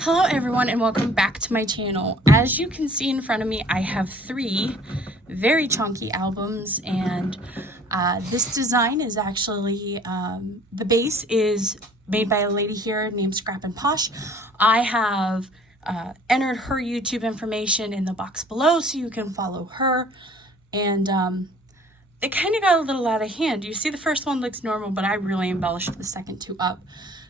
Hello everyone and welcome back to my channel. As you can see in front of me, I have three very chunky albums, and this design is actually, the base is made by a lady here named Scrap and Posh. I have entered her YouTube information in the box below so you can follow her, and it kind of got a little out of hand. You see the first one looks normal, but I really embellished the second two up.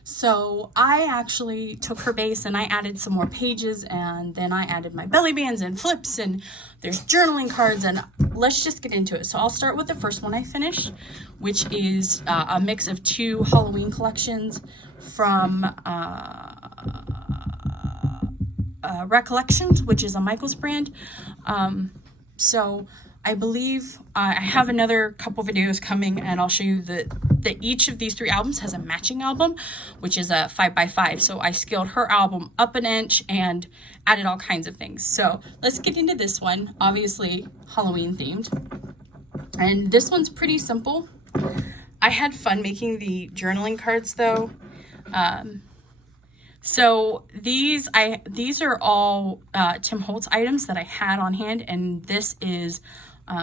So I actually took her base and I added some more pages, and then I added my belly bands and flips, and there's journaling cards, and let's just get into it. So I'll start with the first one I finished, which is a mix of two Halloween collections from Recollections, which is a Michaels brand. So I believe I have another couple videos coming, and I'll show you that each of these three albums has a matching album, which is a 5x5. So I scaled her album up an inch and added all kinds of things. So let's get into this one, obviously Halloween themed. And this one's pretty simple. I had fun making the journaling cards though. So these are all Tim Holtz items that I had on hand, and this is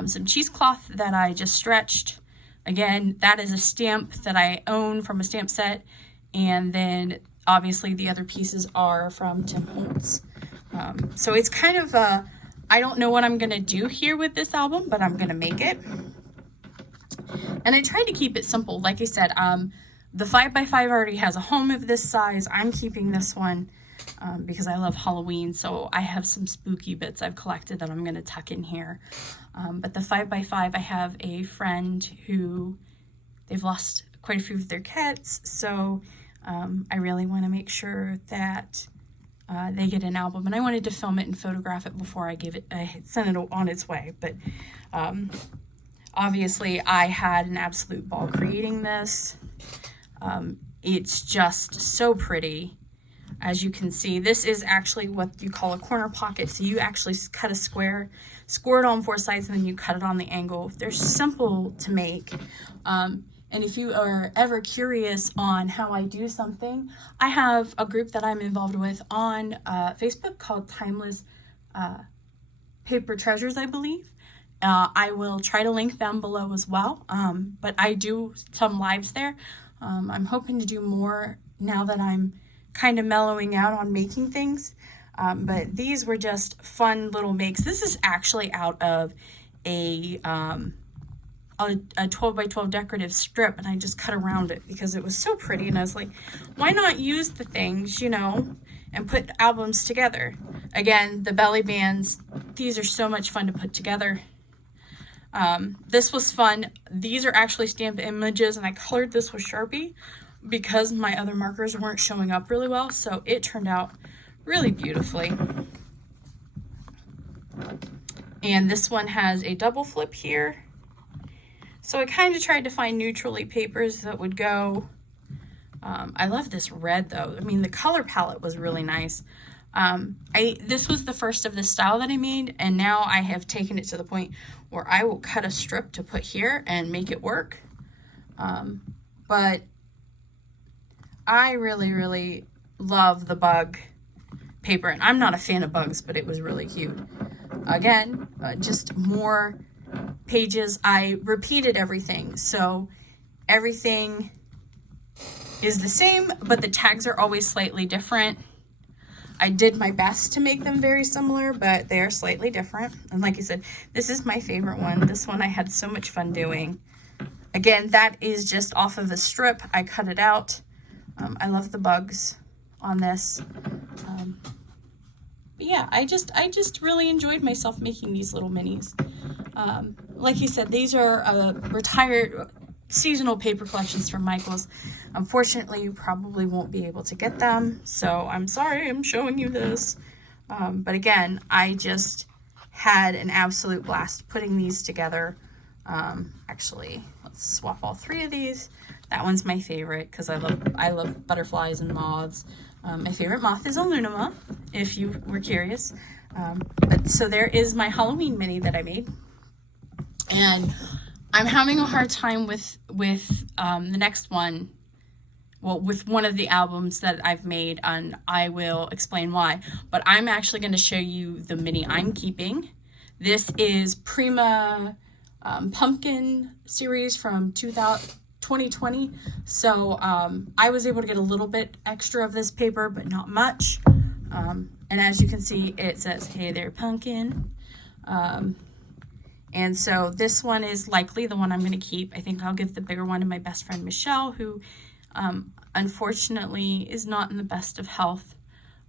some cheesecloth that I just stretched. Again, that is a stamp that I own from a stamp set, and then obviously the other pieces are from Tim Holtz. So it's kind of I don't know what I'm gonna do here with this album, but I'm gonna make it. And I tried to keep it simple. Like I said, the 5x5 already has a home of this size. I'm keeping this one because I love Halloween, so I have some spooky bits I've collected that I'm going to tuck in here. But the 5x5, I have a friend who, they've lost quite a few of their cats, so I really want to make sure that they get an album, and I wanted to film it and photograph it before I sent it on its way. But obviously I had an absolute ball creating this. It's just so pretty. As you can see, this is actually what you call a corner pocket. So you actually cut a square it on four sides, and then you cut it on the angle. They're simple to make. And if you are ever curious on how I do something, I have a group that I'm involved with on Facebook called Timeless Paper Treasures, I believe. I will try to link them below as well. But I do some lives there. I'm hoping to do more now that I'm kind of mellowing out on making things. But these were just fun little makes. This is actually out of a 12x12 decorative strip, and I just cut around it because it was so pretty, and I was like, why not use the things, you know, and put albums together. Again, the belly bands, these are so much fun to put together. This was fun. These are actually stamped images, and I colored this with Sharpie because my other markers weren't showing up really well, so it turned out really beautifully. And this one has a double flip here. So I kind of tried to find neutrally papers that would go. I love this red though. I mean, the color palette was really nice. This was the first of this style that I made, and now I have taken it to the point where I will cut a strip to put here and make it work. But I really, really love the bug paper, and I'm not a fan of bugs, but it was really cute. Again, just more pages. I repeated everything, so everything is the same, but the tags are always slightly different. I did my best to make them very similar, but they are slightly different. And like I said, this is my favorite one. This one I had so much fun doing. Again, that is just off of a strip. I cut it out. I love the bugs on this. But yeah, I just really enjoyed myself making these little minis. Like you said, these are retired seasonal paper collections from Michaels. Unfortunately, you probably won't be able to get them, so I'm sorry I'm showing you this. But again, I just had an absolute blast putting these together. Actually, let's swap all three of these. That one's my favorite because I love butterflies and moths. My favorite moth is a Lunama, if you were curious. But so there is my Halloween mini that I made. And I'm having a hard time with the next one well, with one of the albums that I've made, and I will explain why. But I'm actually going to show you the mini I'm keeping. This is Prima Pumpkin series from 2020. So I was able to get a little bit extra of this paper, but not much. And as you can see, it says, "Hey there, pumpkin." And so this one is likely the one I'm going to keep. I think I'll give the bigger one to my best friend, Michelle, who unfortunately is not in the best of health.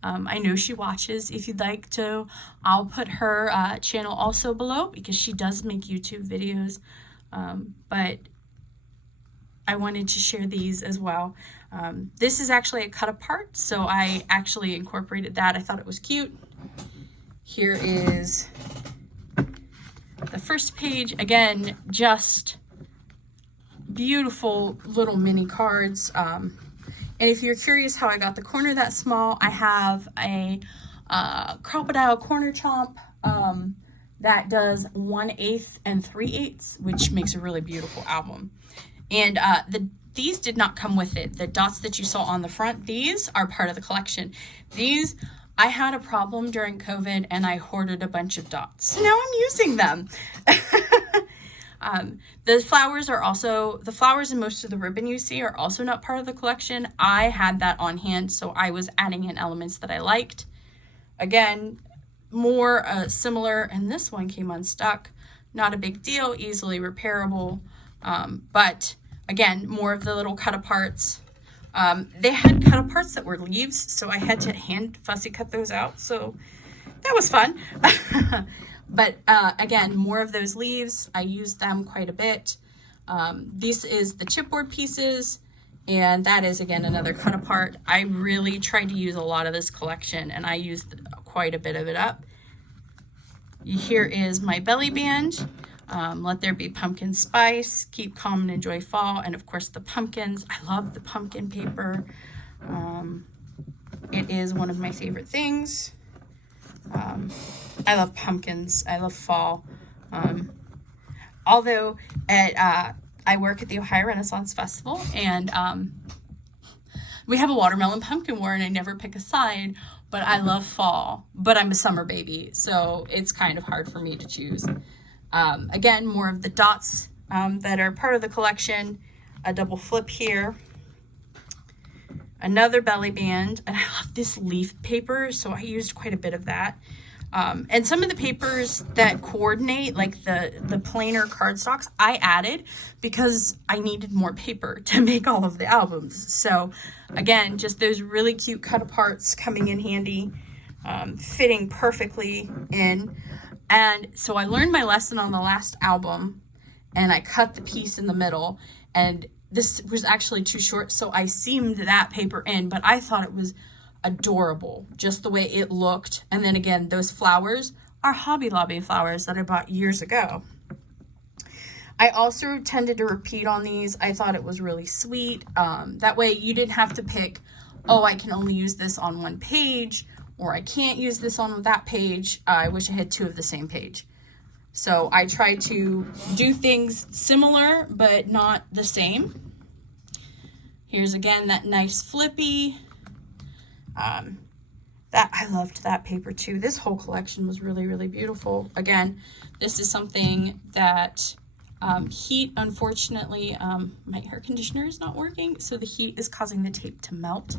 I know she watches. If you'd like to, I'll put her channel also below, because she does make YouTube videos. But I wanted to share these as well. This is actually a cut apart, so I actually incorporated that. I thought it was cute. Here is the first page. Again, just beautiful little mini cards. And if you're curious how I got the corner that small, I have a crocodile corner chomp that does 1/8 and 3/8, which makes a really beautiful album. And these did not come with it. The dots that you saw on the front, these are part of the collection. These, I had a problem during COVID and I hoarded a bunch of dots. So now I'm using them. The flowers are also, the flowers and most of the ribbon you see are also not part of the collection. I had that on hand, so I was adding in elements that I liked. Again, more similar, and this one came unstuck. Not a big deal, easily repairable. But again, more of the little cut aparts. They had cut aparts that were leaves, so I had to hand fussy cut those out. So that was fun. But again, more of those leaves. I used them quite a bit. This is the chipboard pieces, and that is, again, another cut apart. I really tried to use a lot of this collection, and I used quite a bit of it up. Here is my belly band. Let there be pumpkin spice, keep calm and enjoy fall, and of course the pumpkins. I love the pumpkin paper. It is one of my favorite things. I love pumpkins. I love fall. Although I work at the Ohio Renaissance Festival, and we have a watermelon pumpkin war, and I never pick a side, but I love fall. But I'm a summer baby, so it's kind of hard for me to choose. Again, more of the dots that are part of the collection. A double flip here. Another belly band, and I love this leaf paper, so I used quite a bit of that. And some of the papers that coordinate, like the plainer cardstocks, I added because I needed more paper to make all of the albums. So again, just those really cute cut aparts coming in handy, fitting perfectly in. And so I learned my lesson on the last album, and I cut the piece in the middle, and this was actually too short, so I seamed that paper in, but I thought it was adorable, just the way it looked. And then again, those flowers are Hobby Lobby flowers that I bought years ago. I also tended to repeat on these. I thought it was really sweet. That way you didn't have to pick, oh, I can only use this on one page, or I can't use this on that page. I wish I had two of the same page. So I try to do things similar, but not the same. Here's again that nice flippy. That I loved that paper too. This whole collection was really, really beautiful. Again, this is something that heat, unfortunately, my air conditioner is not working, so the heat is causing the tape to melt.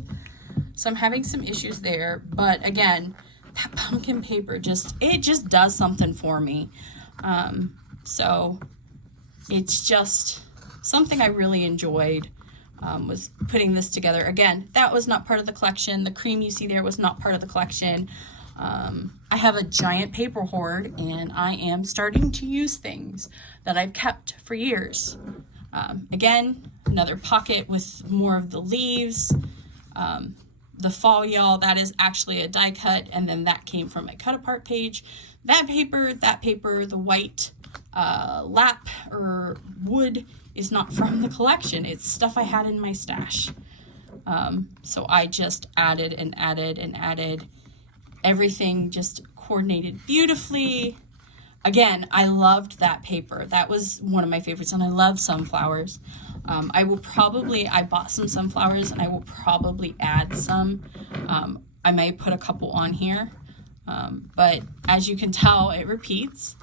So I'm having some issues there, but again, that pumpkin paper it just does something for me. So it's just something I really enjoyed, was putting this together. Again, that was not part of the collection. The cream you see there was not part of the collection. I have a giant paper hoard, and I am starting to use things that I've kept for years. Again, another pocket with more of the leaves. The fall y'all, that is actually a die cut, and then that came from a cut apart page. That paper, the white lap or wood is not from the collection. It's stuff I had in my stash. So I just added and added and added. Everything just coordinated beautifully. Again, I loved that paper. That was one of my favorites, and I love sunflowers. I bought some sunflowers and I will probably add some. I may put a couple on here, but as you can tell, it repeats.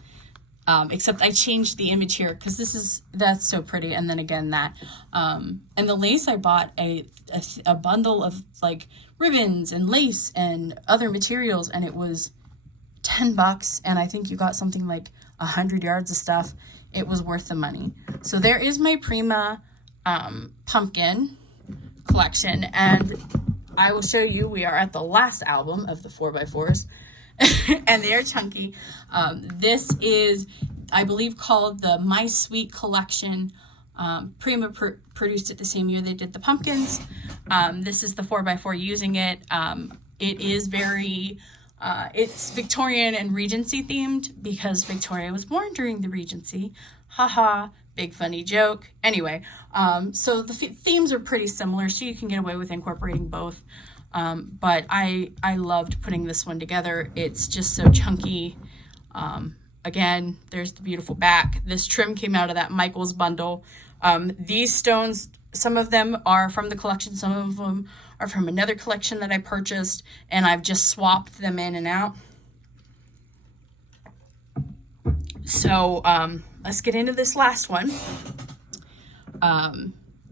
Except I changed the image here because that's so pretty. And then again that, and the lace, I bought a bundle of like ribbons and lace and other materials, and it was $10, and I think you got something like 100 yards of stuff. It was worth the money. So there is my Prima pumpkin collection, and I will show you, we are at the last album of the 4x4s. And they're chunky. This is, I believe, called the My Sweet Collection. Prima produced it the same year they did the pumpkins. This is the 4x4 using it. It is very, it's Victorian and Regency themed because Victoria was born during the Regency. Haha, big funny joke. Anyway, so the themes are pretty similar, so you can get away with incorporating both. But I loved putting this one together. It's just so chunky. Again, there's the beautiful back. This trim came out of that Michaels bundle. These stones, some of them are from the collection, some of them are from another collection that I purchased, and I've just swapped them in and out. So let's get into this last one.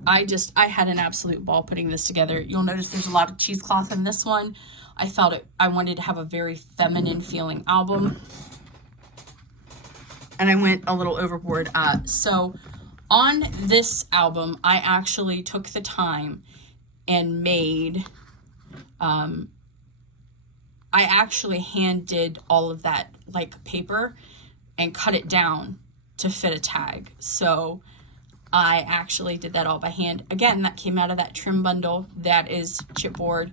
I had an absolute ball putting this together. You'll notice there's a lot of cheesecloth in this one. I wanted to have a very feminine feeling album, and I went a little overboard. So on this album, I actually took the time and made, I actually hand did all of that like paper and cut it down to fit a tag. So I actually did that all by hand. Again, that came out of that trim bundle. That is chipboard.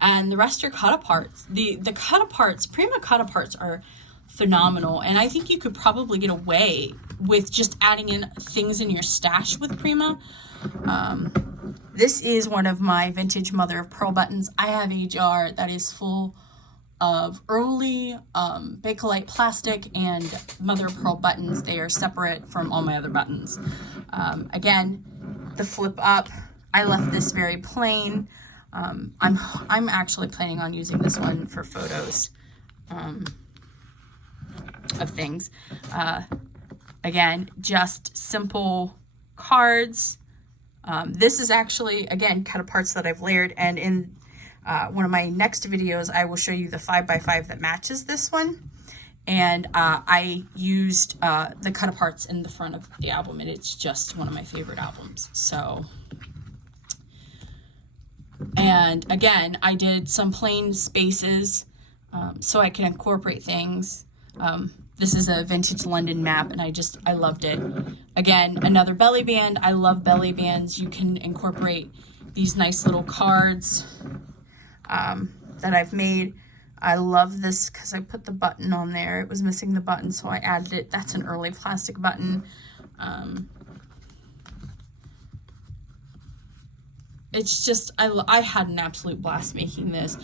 And the rest are cut-aparts. The cut-aparts, Prima cut-aparts are phenomenal. And I think you could probably get away with just adding in things in your stash with Prima. This is one of my vintage mother of pearl buttons. I have a jar that is full of early Bakelite plastic and mother of pearl buttons. They are separate from all my other buttons. Again, the flip up, I left this very plain. I'm actually planning on using this one for photos of things. Again, just simple cards. This is actually, again, cut aparts that I've layered, and in one of my next videos, I will show you the 5x5 that matches this one. And I used the cut aparts in the front of the album, and it's just one of my favorite albums. So, and again, I did some plain spaces so I can incorporate things. This is a vintage London map, and I loved it. Again, another belly band. I love belly bands. You can incorporate these nice little cards that I've made. I love this because I put the button on there. It was missing the button, so I added it. That's an early plastic button. It's just, I had an absolute blast making this.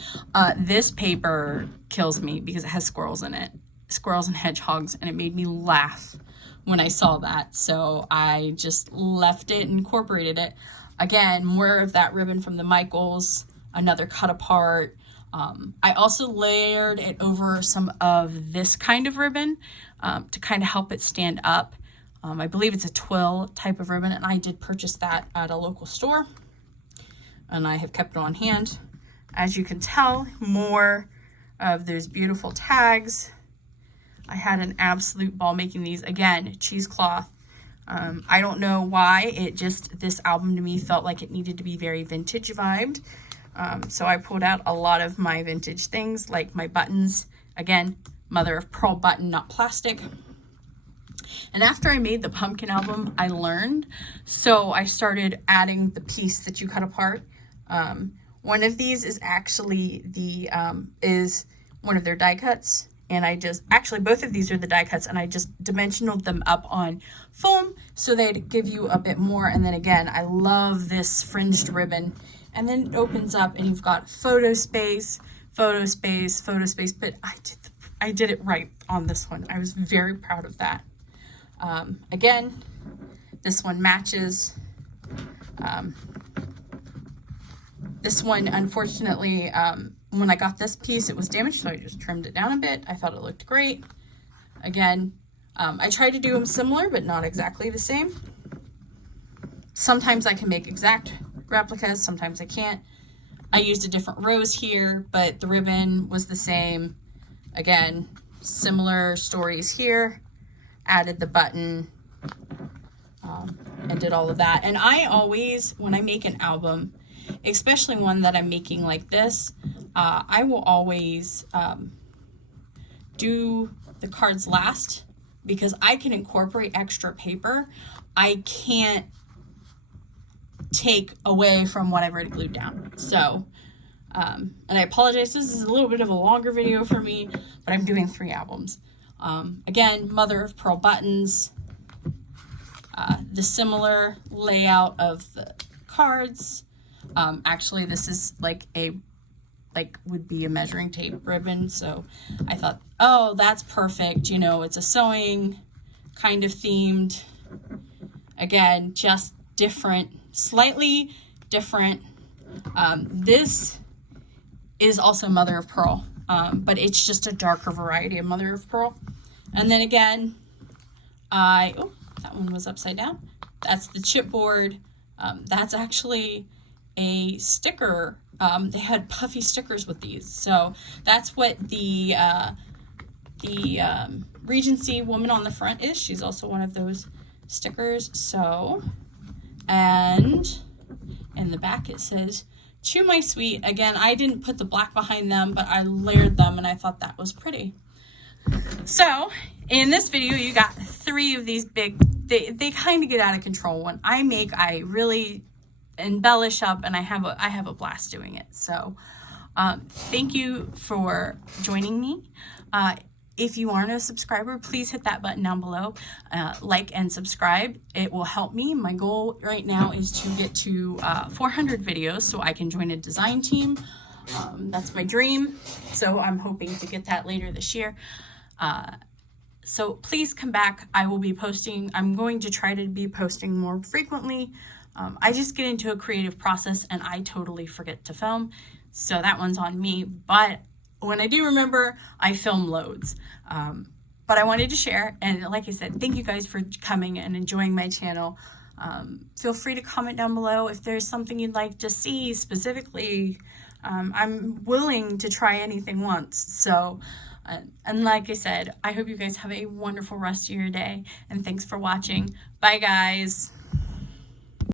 This paper kills me because it has squirrels in it. Squirrels and hedgehogs, and it made me laugh when I saw that. So I just left it and incorporated it. Again, more of that ribbon from the Michaels, another cut apart. I also layered it over some of this kind of ribbon to kind of help it stand up. I believe it's a twill type of ribbon, and I did purchase that at a local store, and I have kept it on hand. As you can tell, more of those beautiful tags. I had an absolute ball making these. Again, cheesecloth. I don't know why, this album to me felt like it needed to be very vintage vibed. So I pulled out a lot of my vintage things, like my buttons. Again, mother of pearl button, not plastic. And after I made the pumpkin album, I learned. So I started adding the piece that you cut apart. One of these is actually is one of their die cuts. And actually both of these are the die cuts, and I just dimensional them up on foam so they'd give you a bit more. And then again, I love this fringed ribbon. And then it opens up and you've got photo space, photo space, photo space. But I did it right on this one. I was very proud of that. Again, this one matches. This one, unfortunately, when I got this piece, it was damaged, so I just trimmed it down a bit. I thought it looked great. Again, I tried to do them similar, but not exactly the same. Sometimes I can make exact replicas, sometimes I can't. I used a different rose here, but the ribbon was the same. Again, similar stories here. Added the button and did all of that. And I always, when I make an album, especially one that I'm making like this, I will always do the cards last, because I can incorporate extra paper. I can't take away from what I've already glued down. So, and I apologize, this is a little bit of a longer video for me, but I'm doing 3 albums. Again, mother of pearl buttons, the similar layout of the cards. Actually, this is like would be a measuring tape ribbon, so I thought, oh, that's perfect, you know, it's a sewing kind of themed. Again, just different, slightly different. This is also mother of pearl, but it's just a darker variety of mother of pearl. And then again, oh, that one was upside down. That's the chipboard. That's actually a sticker. They had puffy stickers with these, so that's what the Regency woman on the front is. She's also one of those stickers. So, and in the back it says, "To my sweet." Again, I didn't put the black behind them, but I layered them and I thought that was pretty. So in this video, you got 3 of these big, they kind of get out of control. When I make, I really embellish up, and I have a blast doing it. So thank you for joining me. If you aren't a subscriber, please hit that button down below, like and subscribe. It will help me. My goal right now is to get to 400 videos so I can join a design team. That's my dream, so I'm hoping to get that later this year. So please come back. I will be posting. I'm going to try to be posting more frequently. I just get into a creative process and I totally forget to film, so that one's on me. But when I do remember, I film loads. But I wanted to share, and like I said, thank you guys for coming and enjoying my channel. Feel free to comment down below if there's something you'd like to see specifically. I'm willing to try anything once. So, and like I said, I hope you guys have a wonderful rest of your day, and thanks for watching. Bye, guys.